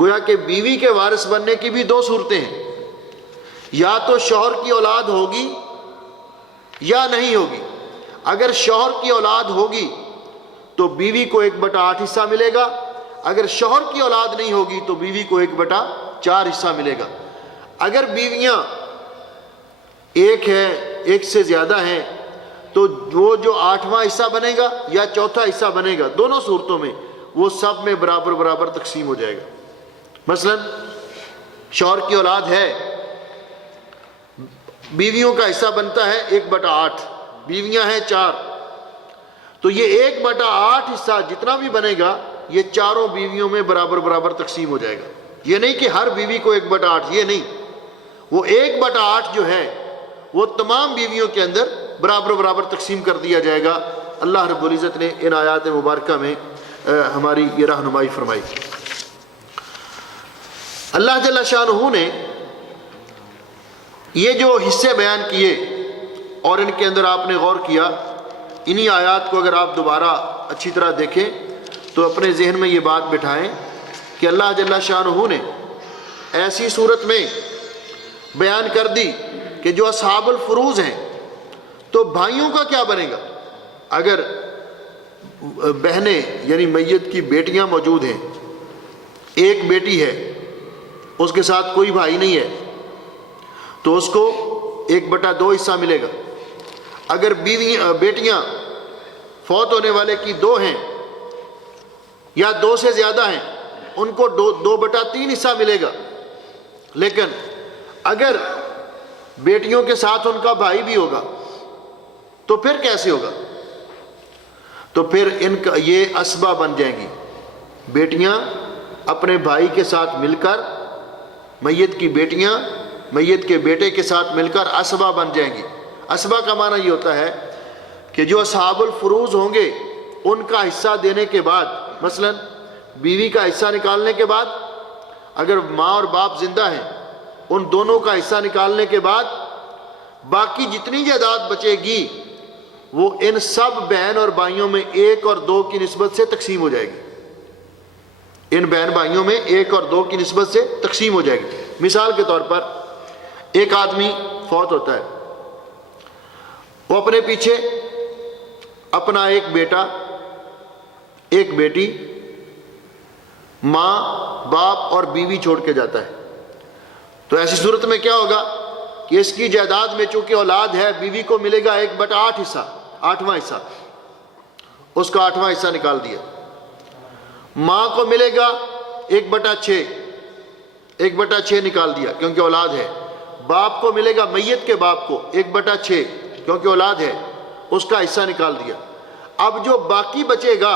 گویا کہ بیوی کے وارث بننے کی بھی دو صورتیں ہیں، یا تو شوہر کی اولاد ہوگی یا نہیں ہوگی۔ اگر شوہر کی اولاد ہوگی تو بیوی کو 1/8 حصہ ملے گا، اگر شوہر کی اولاد نہیں ہوگی تو بیوی کو 1/4 حصہ ملے گا۔ اگر بیویاں ایک ہے، ایک سے زیادہ ہیں، تو وہ جو 8واں حصہ بنے گا یا چوتھا حصہ بنے گا، دونوں صورتوں میں وہ سب میں برابر برابر تقسیم ہو جائے گا۔ مثلا شوہر کی اولاد ہے، بیویوں کا حصہ بنتا ہے 1/8، بیویاں ہیں 4، تو یہ 1/8 حصہ جتنا بھی بنے گا یہ چاروں بیویوں میں برابر برابر تقسیم ہو جائے گا۔ یہ نہیں کہ ہر بیوی کو 1/8، یہ نہیں، وہ 1/8 جو ہے وہ تمام بیویوں کے اندر برابر برابر تقسیم کر دیا جائے گا۔ اللہ رب العزت نے ان آیات مبارکہ میں ہماری یہ رہنمائی فرمائی۔ اللہ جل شانہ نے یہ جو حصے بیان کیے اور ان کے اندر آپ نے غور کیا، انہی آیات کو اگر آپ دوبارہ اچھی طرح دیکھیں تو اپنے ذہن میں یہ بات بٹھائیں کہ اللہ جل شانہ نے ایسی صورت میں بیان کر دی کہ جو اصحاب الفروض ہیں تو بھائیوں کا کیا بنے گا؟ اگر بہنیں یعنی میت کی بیٹیاں موجود ہیں، ایک بیٹی ہے، اس کے ساتھ کوئی بھائی نہیں ہے، تو اس کو 1/2 حصہ ملے گا۔ اگر بیٹیاں فوت ہونے والے کی 2 ہیں یا 2 سے زیادہ ہیں، ان کو 2/3 حصہ ملے گا۔ لیکن اگر بیٹیوں کے ساتھ ان کا بھائی بھی ہوگا تو پھر کیسے ہوگا؟ تو پھر ان کا یہ اسبہ بن جائیں گی، بیٹیاں اپنے بھائی کے ساتھ مل کر، میت کی بیٹیاں میت کے بیٹے کے ساتھ مل کر اسبہ بن جائیں گی۔ اسبہ کا معنی یہ ہوتا ہے کہ جو اصحاب الفروض ہوں گے ان کا حصہ دینے کے بعد، مثلا بیوی کا حصہ نکالنے کے بعد، اگر ماں اور باپ زندہ ہیں ان دونوں کا حصہ نکالنے کے بعد باقی جتنی جائیداد بچے گی وہ ان سب بہن اور بھائیوں میں 1 اور 2 کی نسبت سے تقسیم ہو جائے گی۔ ان بہن بھائیوں میں 1 اور 2 کی نسبت سے تقسیم ہو جائے گی۔ مثال کے طور پر ایک آدمی فوت ہوتا ہے، وہ اپنے پیچھے اپنا ایک بیٹا، ایک بیٹی، ماں، باپ اور بیوی چھوڑ کے جاتا ہے۔ تو ایسی صورت میں کیا ہوگا کہ اس کی جائیداد میں چونکہ اولاد ہے، بیوی کو ملے گا 1/8 حصہ، 8واں حصہ، اس کا 8واں حصہ نکال دیا۔ ماں کو ملے گا 1/6، 1/6 نکال دیا کیونکہ اولاد ہے۔ باپ کو ملے گا، میت کے باپ کو 1/6 کیونکہ اولاد ہے، اس کا حصہ نکال دیا۔ اب جو باقی بچے گا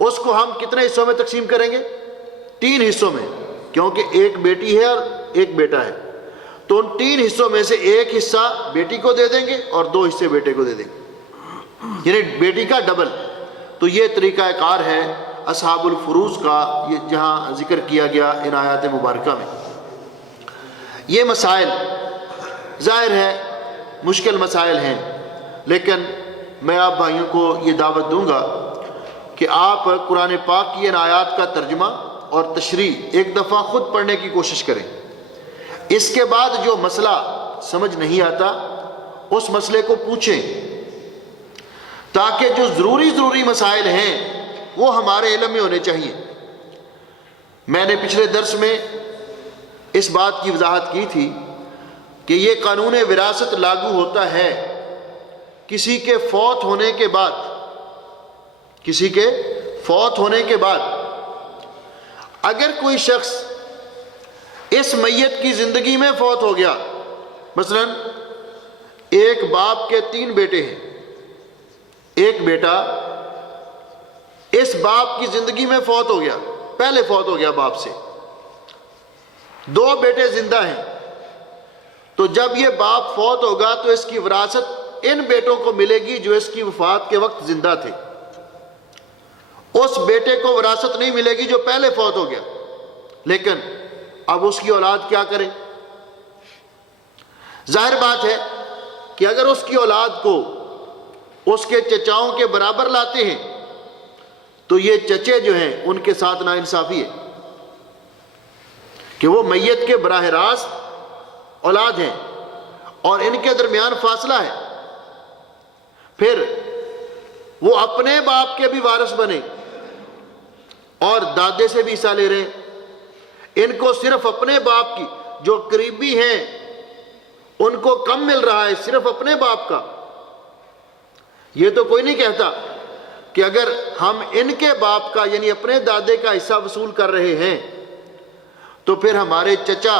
اس کو ہم کتنے حصوں میں تقسیم کریں گے؟ 3 حصوں میں، کیونکہ ایک بیٹی ہے اور ایک بیٹا ہے، تو ان 3 حصوں میں سے 1 حصہ بیٹی کو دے دیں گے اور 2 حصے بیٹے کو دے دیں گے، یعنی بیٹی کا ڈبل۔ تو یہ طریقہ کار ہے اصحاب الفروض کا، یہ جہاں ذکر کیا گیا ان آیات مبارکہ میں۔ یہ مسائل ظاہر ہے مشکل مسائل ہیں، لیکن میں آپ بھائیوں کو یہ دعوت دوں گا کہ آپ قرآن پاک کی ان آیات کا ترجمہ اور تشریح ایک دفعہ خود پڑھنے کی کوشش کریں۔ اس کے بعد جو مسئلہ سمجھ نہیں آتا اس مسئلے کو پوچھیں، تاکہ جو ضروری مسائل ہیں وہ ہمارے علم میں ہونے چاہیے۔ میں نے پچھلے درس میں اس بات کی وضاحت کی تھی کہ یہ قانون وراثت لاگو ہوتا ہے کسی کے فوت ہونے کے بعد، کسی کے فوت ہونے کے بعد۔ اگر کوئی شخص اس میت کی زندگی میں فوت ہو گیا، مثلا ایک باپ کے 3 بیٹے ہیں، ایک بیٹا اس باپ کی زندگی میں فوت ہو گیا، پہلے فوت ہو گیا باپ سے، 2 بیٹے زندہ ہیں، تو جب یہ باپ فوت ہوگا تو اس کی وراثت ان بیٹوں کو ملے گی جو اس کی وفات کے وقت زندہ تھے۔ اس بیٹے کو وراثت نہیں ملے گی جو پہلے فوت ہو گیا۔ لیکن اب اس کی اولاد کیا کرے؟ ظاہر بات ہے کہ اگر اس کی اولاد کو اس کے چچاؤں کے برابر لاتے ہیں تو یہ چچے جو ہیں ان کے ساتھ ناانصافی ہے، کہ وہ میت کے براہ راست اولاد ہیں اور ان کے درمیان فاصلہ ہے، پھر وہ اپنے باپ کے بھی وارث بنے اور دادے سے بھی حصہ لے رہے ہیں، ان کو صرف اپنے باپ کی، جو قریبی ہیں ان کو کم مل رہا ہے صرف اپنے باپ کا۔ یہ تو کوئی نہیں کہتا کہ اگر ہم ان کے باپ کا یعنی اپنے دادے کا حصہ وصول کر رہے ہیں تو پھر ہمارے چچا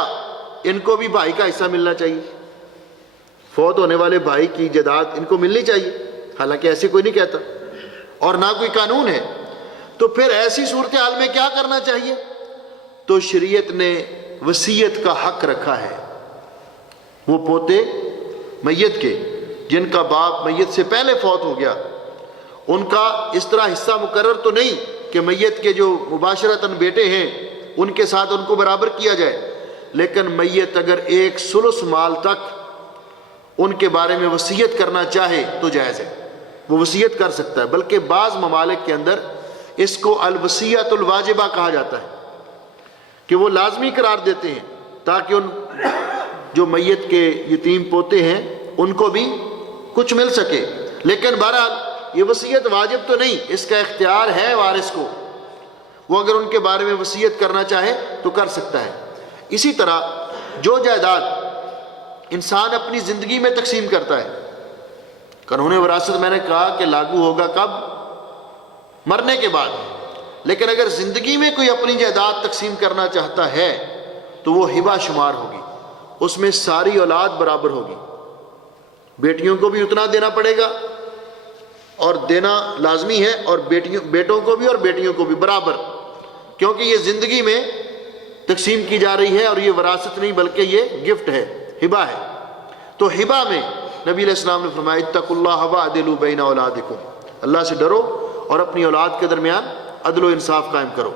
ان کو بھی بھائی کا حصہ ملنا چاہیے، فوت ہونے والے بھائی کی جائیداد ان کو ملنی چاہیے، حالانکہ ایسے کوئی نہیں کہتا اور نہ کوئی قانون ہے۔ تو پھر ایسی صورتحال میں کیا کرنا چاہیے؟ تو شریعت نے وصیت کا حق رکھا ہے۔ وہ پوتے میت کے جن کا باپ میت سے پہلے فوت ہو گیا، ان کا اس طرح حصہ مقرر تو نہیں کہ میت کے جو مباشرتاً بیٹے ہیں ان کے ساتھ ان کو برابر کیا جائے، لیکن میت اگر 1/3 مال تک ان کے بارے میں وصیت کرنا چاہے تو جائز ہے، وہ وصیت کر سکتا ہے۔ بلکہ بعض ممالک کے اندر اس کو الوصیۃ الواجبہ کہا جاتا ہے کہ وہ لازمی قرار دیتے ہیں تاکہ ان جو میت کے یتیم پوتے ہیں ان کو بھی کچھ مل سکے۔ لیکن بہرحال یہ وصیت واجب تو نہیں، اس کا اختیار ہے وارث کو، وہ اگر ان کے بارے میں وصیت کرنا چاہے تو کر سکتا ہے۔ اسی طرح جو جائیداد انسان اپنی زندگی میں تقسیم کرتا ہے، قانون وراثت میں نے کہا کہ لاگو ہوگا کب؟ مرنے کے بعد، لیکن اگر زندگی میں کوئی اپنی جائیداد تقسیم کرنا چاہتا ہے تو وہ ہبہ شمار ہوگی، اس میں ساری اولاد برابر ہوگی، بیٹیوں کو بھی اتنا دینا پڑے گا اور دینا لازمی ہے، اور بیٹوں کو بھی اور بیٹیوں کو بھی برابر، کیونکہ یہ زندگی میں تقسیم کی جا رہی ہے اور یہ وراثت نہیں بلکہ یہ گفٹ ہے، ہبہ ہے۔ تو ہبہ میں نبی علیہ السلام نے فرمایا اتقوا اللہ واعدلوا بین اولادکم، اللہ سے ڈرو اور اپنی اولاد کے درمیان عدل و انصاف قائم کرو۔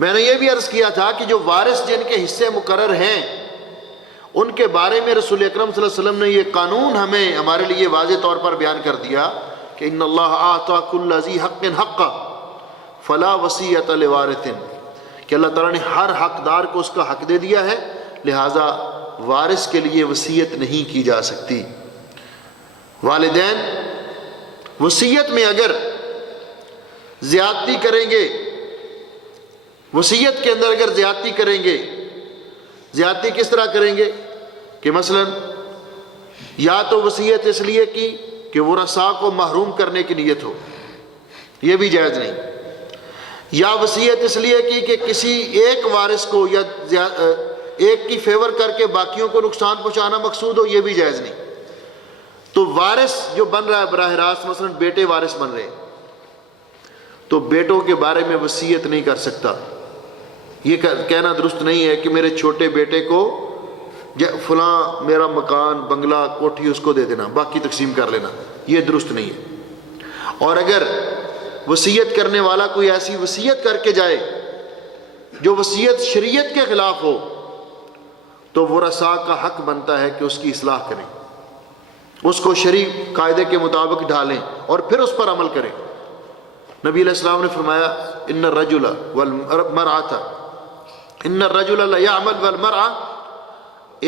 میں نے یہ بھی عرض کیا تھا کہ جو وارث جن کے حصے مقرر ہیں ان کے بارے میں رسول اکرم صلی اللہ علیہ وسلم نے یہ قانون ہمارے لیے واضح طور پر بیان کر دیا کہ ان اللہ اعطى كل ذی حق حقہ فلا وصیۃ لوارث، کہ اللہ تعالیٰ نے ہر حقدار کو اس کا حق دے دیا ہے، لہٰذا وارث کے لیے وصیت نہیں کی جا سکتی۔ والدین وصیت میں اگر زیادتی کریں گے، وصیت کے اندر اگر زیادتی کریں گے، زیادتی کس طرح کریں گے کہ مثلا یا تو وصیت اس لیے کی کہ ورثاء کو محروم کرنے کی نیت ہو، یہ بھی جائز نہیں، یا وصیت اس لیے کی کہ کسی ایک وارث کو یا ایک کی فیور کر کے باقیوں کو نقصان پہنچانا مقصود ہو، یہ بھی جائز نہیں۔ تو وارث جو بن رہا ہے براہ راست، مثلا بیٹے وارث بن رہے ہیں تو بیٹوں کے بارے میں وصیت نہیں کر سکتا، یہ کہنا درست نہیں ہے کہ میرے چھوٹے بیٹے کو فلاں میرا مکان بنگلہ کوٹھی اس کو دے دینا باقی تقسیم کر لینا، یہ درست نہیں ہے۔ اور اگر وصیت کرنے والا کوئی ایسی وصیت کر کے جائے جو وصیت شریعت کے خلاف ہو تو ورثاء کا حق بنتا ہے کہ اس کی اصلاح کریں، اس کو شرعی قاعدے کے مطابق ڈھالیں اور پھر اس پر عمل کریں۔ نبی علیہ السلام نے فرمایا ان الرجل والمرأة ان الرجل لیعمل والمرأة،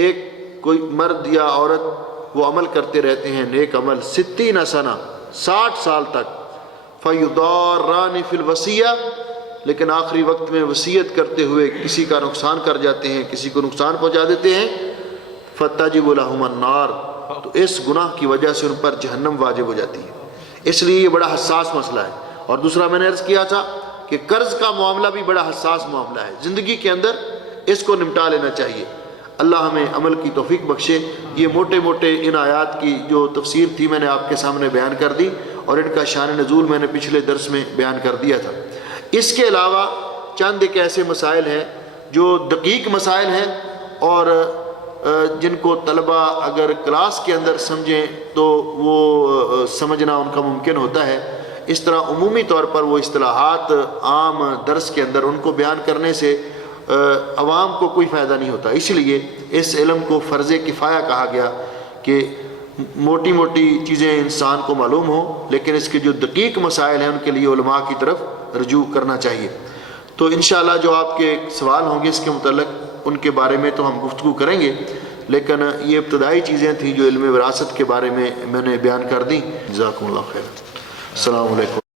ایک کوئی مرد یا عورت وہ عمل کرتے رہتے ہیں نیک عمل 60 سنہ 60 سال تک، فیضاران فی الوصیہ، لیکن آخری وقت میں وصیت کرتے ہوئے کسی کا نقصان کر جاتے ہیں، کسی کو نقصان پہنچا دیتے ہیں، فتجب لہم النار، تو اس گناہ کی وجہ سے ان پر جہنم واجب ہو جاتی ہے۔ اس لیے یہ بڑا حساس مسئلہ ہے۔ اور دوسرا میں نے عرض کیا تھا کہ قرض کا معاملہ بھی بڑا حساس معاملہ ہے، زندگی کے اندر اس کو نمٹا لینا چاہیے۔ اللہ ہمیں عمل کی توفیق بخشے۔ یہ موٹے موٹے ان آیات کی جو تفسیر تھی میں نے آپ کے سامنے بیان کر دی، اور ان کا شان نزول میں نے پچھلے درس میں بیان کر دیا تھا۔ اس کے علاوہ چند ایک ایسے مسائل ہیں جو دقیق مسائل ہیں اور جن کو طلبہ اگر کلاس کے اندر سمجھیں تو وہ سمجھنا ان کا ممکن ہوتا ہے۔ اس طرح عمومی طور پر وہ اصطلاحات عام درس کے اندر ان کو بیان کرنے سے عوام کو کوئی فائدہ نہیں ہوتا، اس لیے اس علم کو فرض کفایہ کہا گیا کہ موٹی موٹی چیزیں انسان کو معلوم ہوں، لیکن اس کے جو دقیق مسائل ہیں ان کے لیے علماء کی طرف رجوع کرنا چاہیے۔ تو انشاءاللہ جو آپ کے سوال ہوں گے اس کے متعلق ان کے بارے میں تو ہم گفتگو کریں گے، لیکن یہ ابتدائی چیزیں تھیں جو علم وراثت کے بارے میں نے بیان کر دیں۔ جزاکم اللہ خیر، السلام علیکم۔